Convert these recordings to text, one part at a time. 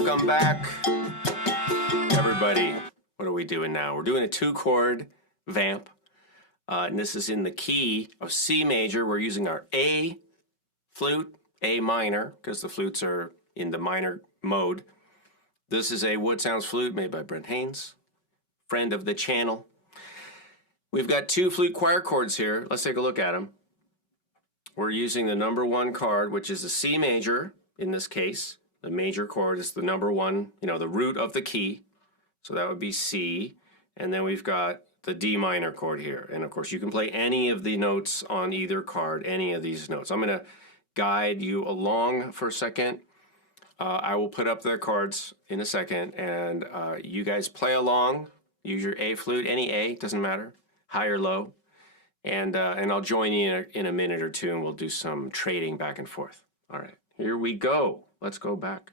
Welcome back, everybody. What are we doing now? We're doing a two-chord vamp, and this is in the key of C major. We're using our A flute, A minor, because the flutes are in the minor mode. This is a Wood Sounds flute made by Brent Haynes, friend of the channel. We've got two flute choir chords here. Let's take a look at them. We're using the number one chord, which is a C major in this case. The major chord is the number one, the root of the key. So that would be C. And then we've got the D minor chord here. And of course, you can play any of the notes on either card, any of these notes. I'm going to guide you along for a second. I will put up the chords in a second, and you guys play along. Use your A flute, any A, doesn't matter, high or low. And I'll join you in a minute or two, and we'll do some trading back and forth. All right, here we go. Let's go back.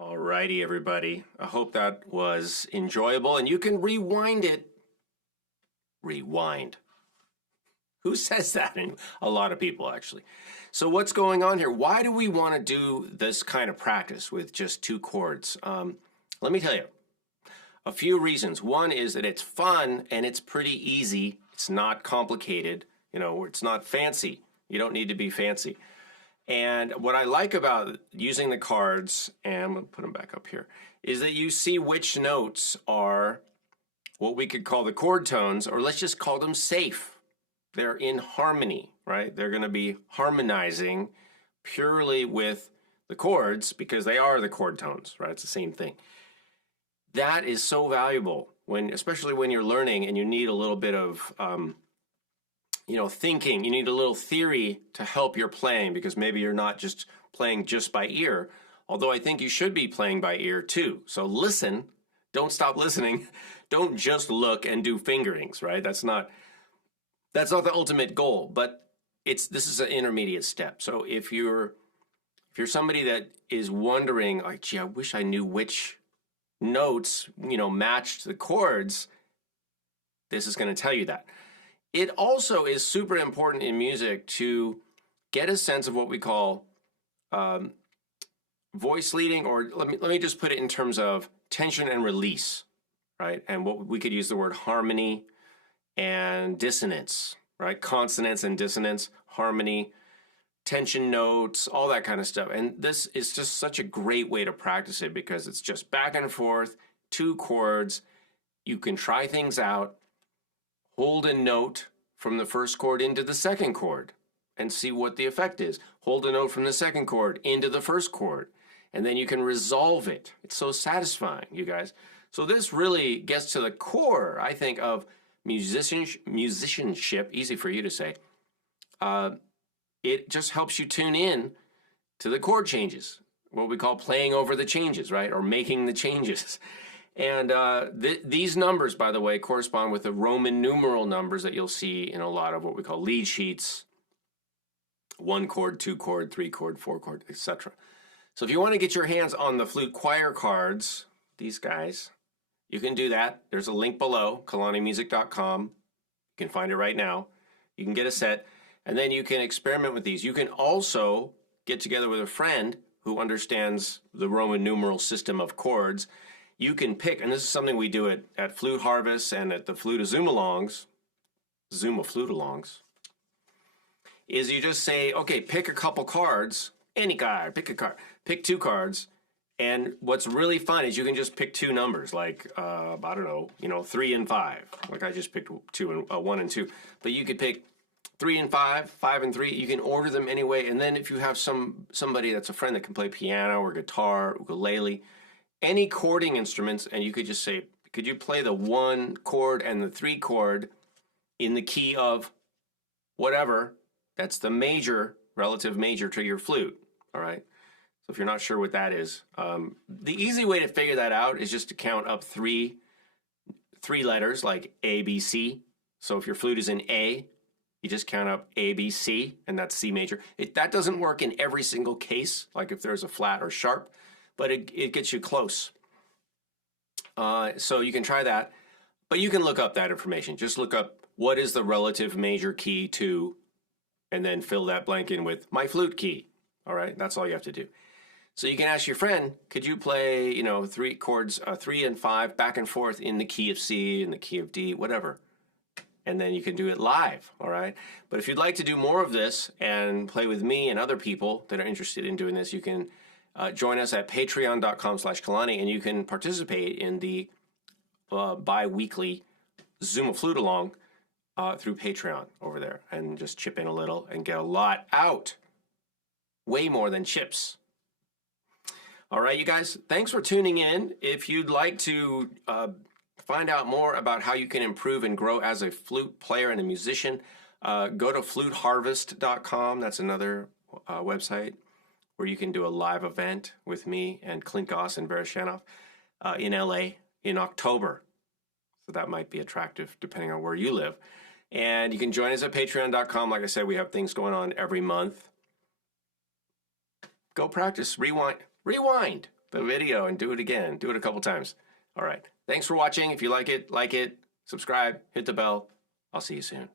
Alrighty, everybody. I hope that was enjoyable, and you can rewind it. Rewind. Who says that? A lot of people, actually. So what's going on here? Why do we want to do this kind of practice with just two chords? Let me tell you. A few reasons. One is that it's fun and it's pretty easy. It's not complicated. You know, it's not fancy. You don't need to be fancy. And what I like about using the cards, and I'm going to put them back up here, is that you see which notes are what we could call the chord tones, or let's just call them safe. They're in harmony, right? They're going to be harmonizing purely with the chords because they are the chord tones, right? It's the same thing. That is so valuable especially when you're learning and you need a little bit of thinking. You need a little theory to help your playing because maybe you're not just playing just by ear, although I think you should be playing by ear too. So listen, don't stop listening. Don't just look and do fingerings, right? That's not the ultimate goal, but this is an intermediate step. So if you're somebody that is wondering, like, gee, I wish I knew which notes, matched the chords, this is going to tell you that. It also is super important in music to get a sense of what we call voice leading, or let me just put it in terms of tension and release, right? And what we could use the word harmony and dissonance, right? Consonance and dissonance, harmony, tension notes, all that kind of stuff. And this is just such a great way to practice it because it's just back and forth, two chords. You can try things out. Hold a note from the first chord into the second chord and see what the effect is. Hold a note from the second chord into the first chord, and then you can resolve it. It's so satisfying, you guys. So this really gets to the core, I think, of musicianship, easy for you to say. It just helps you tune in to the chord changes, what we call playing over the changes, right? Or making the changes. And these numbers, by the way, correspond with the Roman numeral numbers that you'll see in a lot of what we call lead sheets. 1 chord, 2 chord, 3 chord, 4 chord, etc. So if you want to get your hands on the flute choir cards, these guys, you can do that. There's a link below, kalanimusic.com. You can find it right now. You can get a set, and then you can experiment with these. You can also get together with a friend who understands the Roman numeral system of chords. You can pick, and this is something we do at Flute Harvest and at the Flute Zoom-alongs, Flute-alongs, is you just say, okay, pick a couple cards, any card, pick a card, pick 2 cards, and what's really fun is you can just pick 2 numbers, like, I don't know, 3 and 5, like I just picked 1 and 2, but you could pick 3 and 5, 5 and 3, you can order them anyway, and then if you have somebody that's a friend that can play piano or guitar, ukulele, any chording instruments, and you could just say, could you play the 1 chord and the 3 chord in the key of whatever, that's the major, relative major to your flute, all right? So if you're not sure what that is, the easy way to figure that out is just to count up three letters, like A, B, C. So if your flute is in A, you just count up A, B, C, and that's C major. That doesn't work in every single case, like if there's a flat or sharp, but it gets you close. So you can try that, but you can look up that information. Just look up what is the relative major key to, and then fill that blank in with my flute key. All right, that's all you have to do. So you can ask your friend, could you play, 3 chords, 3 and 5 back and forth in the key of C, in the key of D, whatever. And then you can do it live, all right? But if you'd like to do more of this and play with me and other people that are interested in doing this, you can join us at patreon.com/Kalani, and you can participate in the bi-weekly Zoom a Flute Along through Patreon over there, and just chip in a little and get a lot out. Way more than chips. All right, you guys, thanks for tuning in. If you'd like to find out more about how you can improve and grow as a flute player and a musician, go to fluteharvest.com. That's another website where you can do a live event with me and Clint Goss and Vereshchanov in LA in October. So that might be attractive depending on where you live. And you can join us at patreon.com. Like I said, we have things going on every month. Go practice, rewind the video and do it again. Do it a couple times. All right. Thanks for watching. If you like it, subscribe, hit the bell. I'll see you soon.